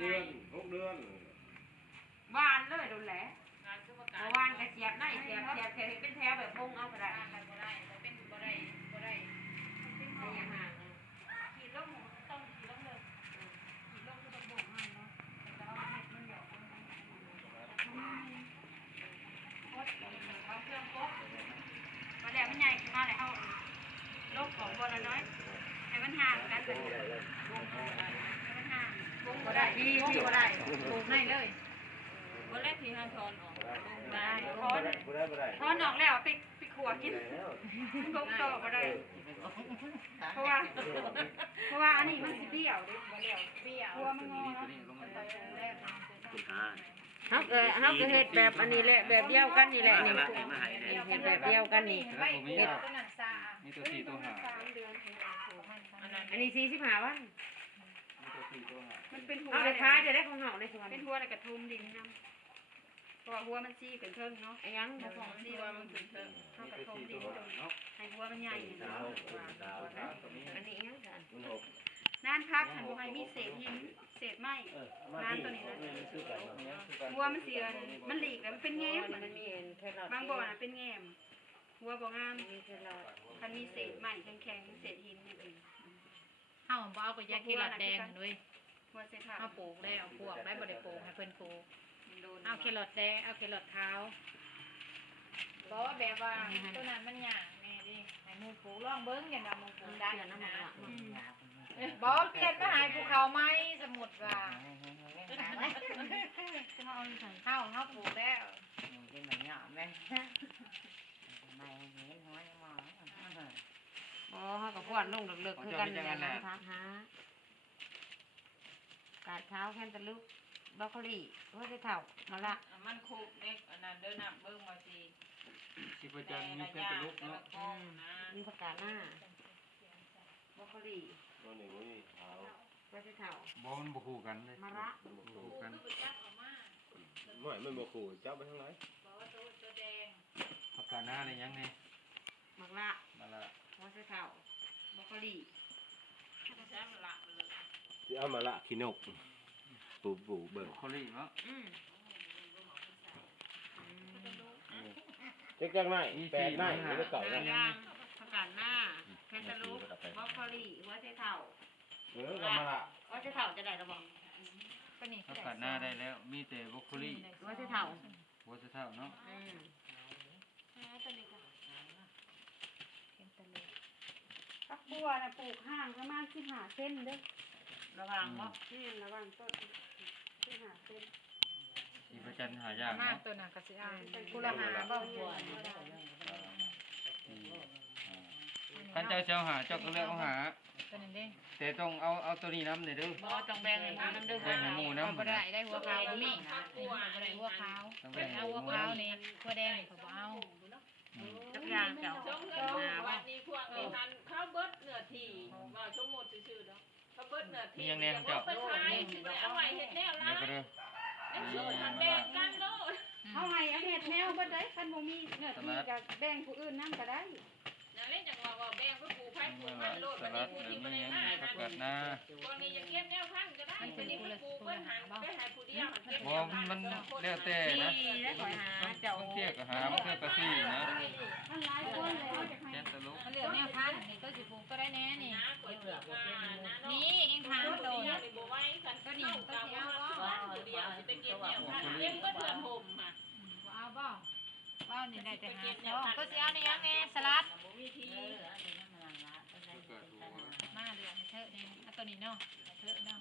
เดือน6 เดือนวานเลยโดนแหละวานกระเสียบได้เสียบเป็นแถวแบบพงเอาก็ได้บ่ได้เป็นบ่ได้อย่างห่างขี่ลงต้องขี่ลงเลยขี่ลงก็ต้องบ่งให้เนาะแต่เอาเห็ดมันหยอกเอาเครื่องปุ๊บมาแล้วมันใหญ่ขึ้นมาแล้วเอาลบของบนละน้อยให้มันห่างกันเลยให้มันห่างวงก็ได้ที่ก็ได้ปลูกให้เลยวันแรกที่ห้าทอนออกได้ทอนออกแล้วไปขวดกินลงต่อก็ได้เพราะว่าอันนี้มันสิเบี้ยวดิเบี้ยวกลัวมันงอเนาะเฮาก็เฮ็ดแบบอันนี้แหละแบบเดียวกันนี่แหละนี่เฮ็ดแบบเดียวกันนี่เฮ็ดนี่ตัว4ตัว5อันนี้45วันมันเป็นหัวคล้ายจะได้ของเฮาในสวรรค์เป็นหัวแล้วก็ทุ่มดินนำเพราะว่าหัวมันซี่เป็นเทิงเนาะไอ้ยังบ่ของซี่ว่ามันเป็นเทิงเฮาก็ทุ่มดินตรงให้หัวมันใหญ่นี่อันนี้ยังกันนานพักหันบ่ให้มีเศษหินเศษไม้นานตัวนี้นะหัวมันเสียมันหลีกแล้วมันเป็นแง้มมันมีบางบ่อน่ะเป็นแง้มหัวบ่งามคันมีเศษไม้แข็งๆเศษหินนี่เองเฮาบ่เอาไปยาเคลอดแดงเว้ยหัวเศษเฮาปลูกได้เอาพวกได้บ่ได้ปลูกให้เพิ่นปลูกเอาเคลอดแดงเอาเคลอดขาวบ่แบบว่าตัวนั้นมันยากแน่ดิให้หมู่ปลูกลองเบิ่งอย่างว่าหมู่ปลูกได้นะบ่เปลี่ยนมาให้ภูเขาไม้สมุดว่าเฮาปลูกแล้วcái mày nhỏ đây mày nghĩ nói mà อ๋อเฮาก็พวดลงเลิกๆคือกันอย่างนั้นทักหากาดเท้าแค่ตะลุกบรอกโคลีว่าจะเฒ่ามาละมันคุกเด็กอันนั้นเดินนับเบิ่งมาสิสิประจันมีเพิ่นตะลุกเนาะมีผักกาดหน้าบรอกโคลีตัวนี้บ่มีขาวว่าจะเฒ่าบ่มันบ่คู่กันเลยมาละบ่คู่กันไม่มันบ่คู่จับไปทางไหนตัวแดงผักกาดหน้าได้ยังไงมักละมาละว่าจะเฒ่าบรอกโคลีใช้มันละเลยสิเอามาละขี้นกปูเบิ่งโคลี่เนาะจักไหนแปดไหนหรือเก่านะผักกาดหน้าแคนตาลูปบรอกโคลีว่าจะเฒ่าก็มาละว่าจะเฒ่าจะได้หรือบ่ผักกาดหน้าได้แล้วมีแต่บรอกโคลีว่าจะเฒ่าหัวจะเท่าเนาะผักบัวน่ะปลูกห่างประมาณ15 เซนเด้อระวังบ่นี่ระวังต้น15 เซนสิประจันหายากเนาะตัวน่ะก็สิเอาผู้ละหาบ่บัวคันเจ้าเจ้าหาเจ้าก็เลือกเอาหาตัวนั้นเด้แต่ต้องเอาตัวนี้นำเด้อบ่ต้องแบ่งให้มันเด้อแบ่งให้หมู่นำบ่ได้หัวขาวบ่มีบ่ได้หัวขาวเอาหัวขาวนี่หัวแดงเขาบ่เอาทุกอย่างเจ้าวันนี้พวกในทันข้าวเบิดเนื้อที่ว่าชั่วโมงซื่อๆเนาะข้าวเบิดเนื้อที่ยังไปขายสิไปเอาไว้เฮ็ดแนวละแล้วชื่อมันแบ่งกันโลดเฮาให้เอาเฮ็ดแนวบ่ได้คันบ่มีเนื้อที่ก็แบ่งผู้อื่นนำก็ได้นั่นแหละจังว่าแบ่งเพื่อปลูกไผ่ปลูกมันโลดบัดนี้ผู้ที่บ่ได้มาหั่นคนนี้จะเก็บแนวพันธุ์ก็ได้บัดนี้เพิ่นปลูกเพิ่นหันไปให้ผู้เดียวหันเก็บแนวพันธุ์มันแล้วแต่นะบางเที่ยก็หาบางเที่ยก็ซี่นะมันหลายคนเลยแค่ตะลุกมันเหลือแนวพันธุ์นี่ก็สิปลูกก็ได้แน่นี่นี่เองทานโตนี่บ่ไหวกันตัวนี้ก็สิเอาบ่ผู้เดียวสิไปเก็บแนวพันธุ์เต็มก็เถื่อนห่มค่ะบ่เอาบ่ว่านี่ได้แต่หาก็สิเอาในยังแน่สลัดบ่มีทีมาเหลือให้เถอะนี่เอาตัวนี้เนาะเถอะเนาะ